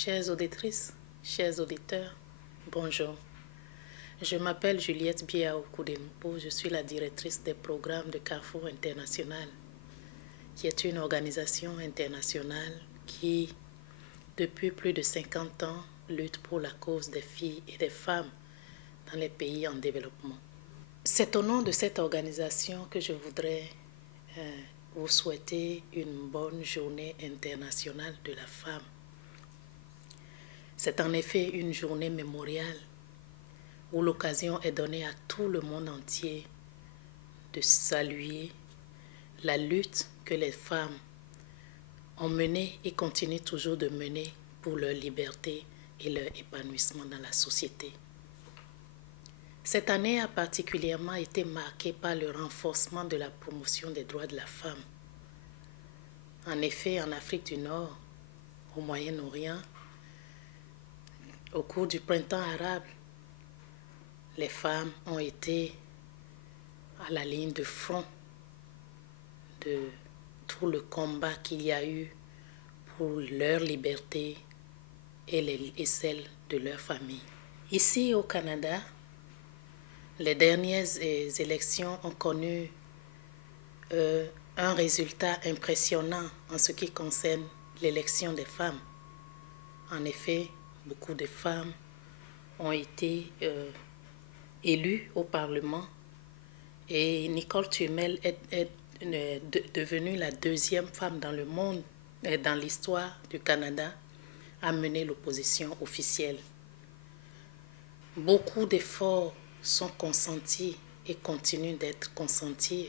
Chères auditrices, chers auditeurs, bonjour. Je m'appelle Juliette Biao-Koudempo, je suis la directrice des programmes de Carrefour International, qui est une organisation internationale qui, depuis plus de 50 ans, lutte pour la cause des filles et des femmes dans les pays en développement. C'est au nom de cette organisation que je voudrais vous souhaiter une bonne journée internationale de la femme. C'est en effet une journée mémoriale où l'occasion est donnée à tout le monde entier de saluer la lutte que les femmes ont menée et continuent toujours de mener pour leur liberté et leur épanouissement dans la société. Cette année a particulièrement été marquée par le renforcement de la promotion des droits de la femme. En effet, en Afrique du Nord, au Moyen-Orient, au cours du printemps arabe, les femmes ont été à la ligne de front de tout le combat qu'il y a eu pour leur liberté et celle de leur famille. Ici au Canada, les dernières élections ont connu un résultat impressionnant en ce qui concerne l'élection des femmes. En effet, beaucoup de femmes ont été élues au Parlement et Nicole Turmel est devenue la deuxième femme dans le monde, dans l'histoire du Canada, à mener l'opposition officielle. Beaucoup d'efforts sont consentis et continuent d'être consentis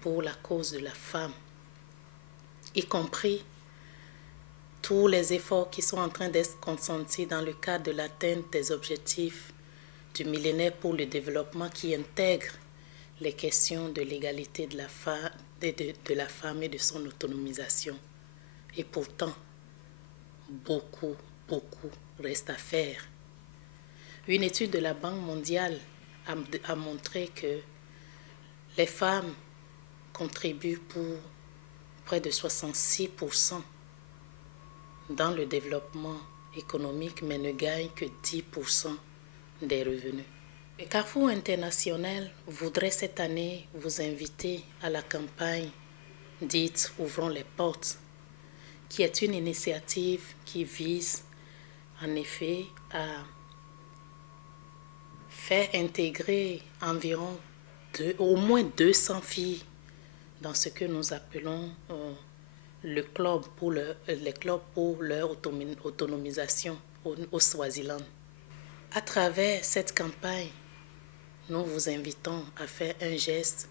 pour la cause de la femme, y compris tous les efforts qui sont en train d'être consentis dans le cadre de l'atteinte des objectifs du millénaire pour le développement qui intègrent les questions de l'égalité de la femme et de son autonomisation. Et pourtant, beaucoup reste à faire. Une étude de la Banque mondiale a montré que les femmes contribuent pour près de 66% dans le développement économique, mais ne gagnent que 10% des revenus. Le Carrefour International voudrait cette année vous inviter à la campagne dite « Ouvrons les portes », qui est une initiative qui vise en effet à faire intégrer environ au moins 200 filles dans ce que nous appelons les clubs pour leur autonomisation au Swaziland. À travers cette campagne, nous vous invitons à faire un geste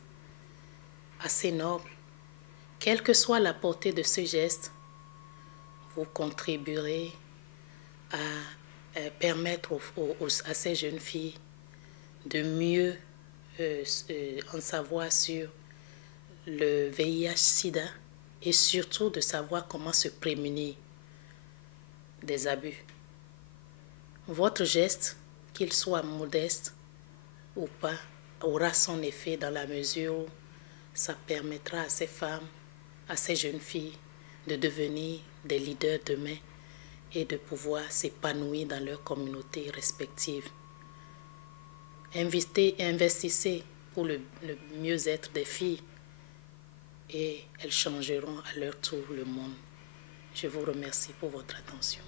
assez noble. Quelle que soit la portée de ce geste, vous contribuerez à permettre à ces jeunes filles de mieux en savoir sur le VIH-Sida et surtout de savoir comment se prémunir des abus. Votre geste, qu'il soit modeste ou pas, aura son effet dans la mesure où ça permettra à ces femmes, à ces jeunes filles de devenir des leaders demain et de pouvoir s'épanouir dans leurs communautés respectives. Investissez pour le mieux-être des filles et elles changeront à leur tour le monde. Je vous remercie pour votre attention.